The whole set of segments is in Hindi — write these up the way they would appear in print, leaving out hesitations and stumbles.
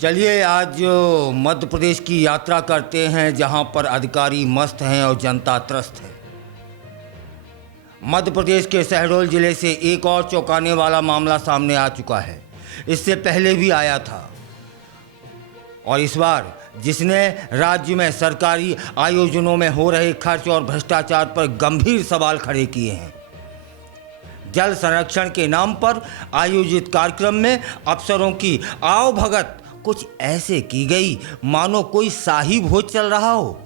चलिए आज मध्य प्रदेश की यात्रा करते हैं, जहां पर अधिकारी मस्त हैं और जनता त्रस्त है। मध्य प्रदेश के शहडोल जिले से एक और चौंकाने वाला मामला सामने आ चुका है। इससे पहले भी आया था और इस बार जिसने राज्य में सरकारी आयोजनों में हो रहे खर्च और भ्रष्टाचार पर गंभीर सवाल खड़े किए हैं। जल संरक्षण के नाम पर आयोजित कार्यक्रम में अफसरों की आवभगत कुछ ऐसे की गई मानो कोई शाही भोज चल रहा हो।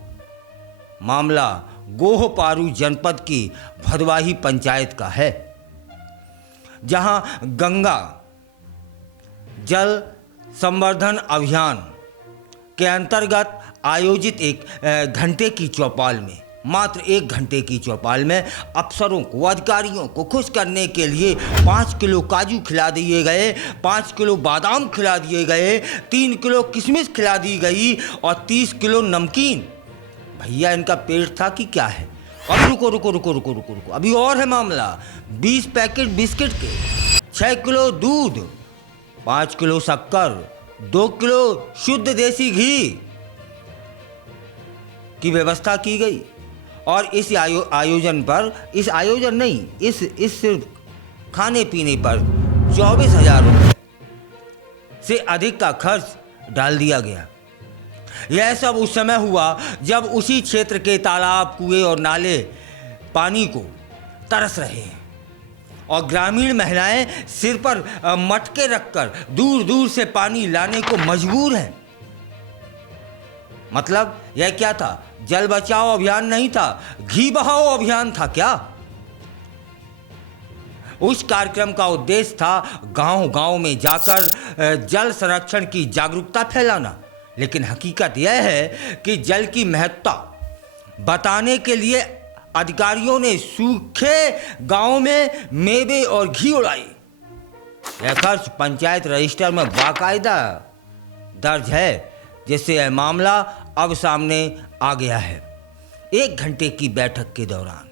मामला गोह पारू जनपद की भदवाही पंचायत का है, जहां गंगा जल संवर्धन अभियान के अंतर्गत आयोजित एक घंटे की चौपाल में, मात्र 1 घंटे की चौपाल में अफसरों को, अधिकारियों को खुश करने के लिए 5 किलो काजू खिला दिए गए, 5 किलो बादाम खिला दिए गए, 3 किलो किशमिश खिला दी गई और 30 किलो नमकीन। भैया इनका पेट था कि क्या है? अब रुको रुको रुको रुको रुको रुको, अभी और है मामला। 20 पैकेट बिस्किट के, 6 किलो दूध, 5 किलो शक्कर, 2 किलो शुद्ध देसी घी की व्यवस्था की गई। और इस आयोजन पर, इस आयोजन नहीं, इस सिर्फ खाने पीने पर 24,000 रुपये से अधिक का खर्च डाल दिया गया। यह सब उस समय हुआ जब उसी क्षेत्र के तालाब, कुएं और नाले पानी को तरस रहे हैं और ग्रामीण महिलाएं सिर पर मटके रखकर दूर दूर से पानी लाने को मजबूर हैं। मतलब यह क्या था? जल बचाओ अभियान नहीं था, घी बहाओ अभियान था क्या? उस कार्यक्रम का उद्देश्य था गांव गांव में जाकर जल संरक्षण की जागरूकता फैलाना। लेकिन हकीकत यह है कि जल की महत्ता बताने के लिए अधिकारियों ने सूखे गांव में मेवे और घी उड़ाई। यह खर्च पंचायत रजिस्टर में बाकायदा दर्ज है, जिससे यह मामला अब सामने आ गया है। 1 घंटे की बैठक के दौरान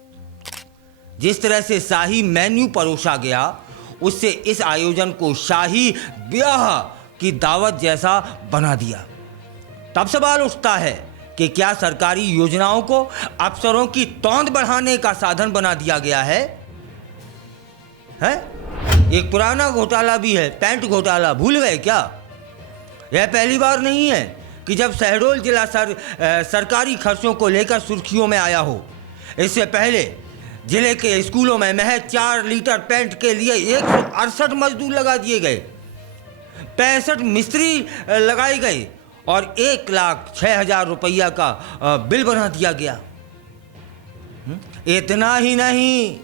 जिस तरह से शाही मेन्यू परोसा गया, उससे इस आयोजन को शाही ब्याह की दावत जैसा बना दिया। तब सवाल उठता है कि क्या सरकारी योजनाओं को अफसरों की तौंद बढ़ाने का साधन बना दिया गया है? एक पुराना घोटाला भी है, पैंट घोटाला, भूल गए क्या? यह पहली बार नहीं है कि जब शहडोल जिला सरकारी खर्चों को लेकर सुर्खियों में आया हो। इससे पहले जिले के स्कूलों में महज 4 लीटर पेंट के लिए 168 मजदूर लगा दिए गए, 65 मिस्त्री लगाए गए और 1,06,000 रुपया का बिल बना दिया गया। इतना ही नहीं,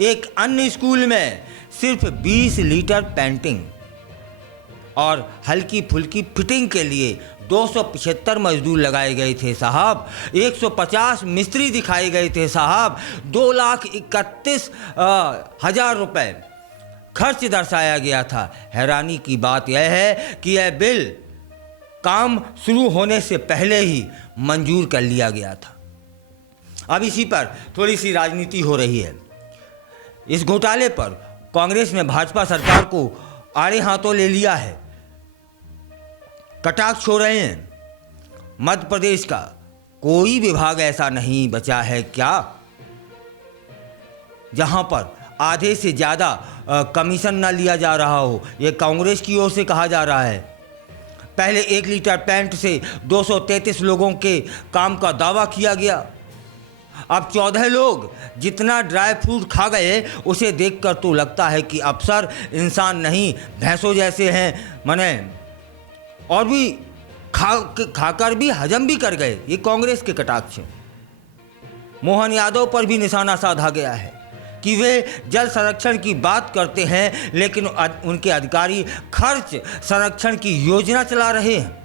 एक अन्य स्कूल में सिर्फ 20 लीटर पेंटिंग और हल्की फुल्की फिटिंग के लिए 275 मजदूर लगाए गए थे साहब, 150 मिस्त्री दिखाए गए थे साहब, 2,31,000 रुपये खर्च दर्शाया गया था। हैरानी की बात यह है कि यह बिल काम शुरू होने से पहले ही मंजूर कर लिया गया था। अब इसी पर थोड़ी सी राजनीति हो रही है। इस घोटाले पर कांग्रेस ने भाजपा सरकार को आड़े हाथों ले लिया है, कटाक्ष हो रहे हैं। मध्य प्रदेश का कोई विभाग ऐसा नहीं बचा है क्या जहां पर आधे से ज़्यादा कमीशन ना लिया जा रहा हो? ये कांग्रेस की ओर से कहा जा रहा है। पहले 1 लीटर पेंट से 233 लोगों के काम का दावा किया गया। अब 14 लोग जितना ड्राई फ्रूट खा गए, उसे देखकर तो लगता है कि अफसर इंसान नहीं, भैंसों जैसे हैं, माने और भी खाकर भी हजम भी कर गए। ये कांग्रेस के कटाक्ष। मोहन यादव पर भी निशाना साधा गया है कि वे जल संरक्षण की बात करते हैं, लेकिन उनके अधिकारी खर्च संरक्षण की योजना चला रहे हैं।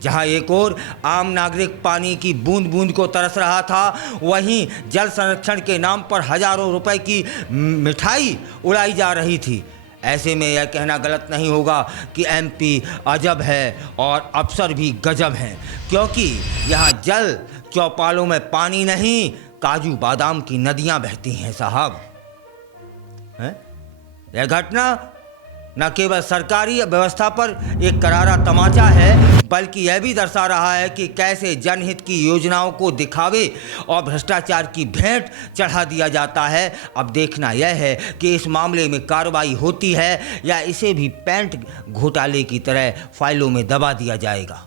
जहां एक ओर आम नागरिक पानी की बूंद बूंद को तरस रहा था, वहीं जल संरक्षण के नाम पर हजारों रुपए की मिठाई उड़ाई जा रही थी। ऐसे में यह कहना गलत नहीं होगा कि एमपी अजब है और अफसर भी गजब हैं, क्योंकि यहाँ जल चौपालों में पानी नहीं, काजू बादाम की नदियां बहती हैं साहब। यह घटना न केवल सरकारी व्यवस्था पर एक करारा तमाचा है, बल्कि यह भी दर्शा रहा है कि कैसे जनहित की योजनाओं को दिखावे और भ्रष्टाचार की भेंट चढ़ा दिया जाता है। अब देखना यह है कि इस मामले में कार्रवाई होती है या इसे भी पेंट घोटाले की तरह फाइलों में दबा दिया जाएगा।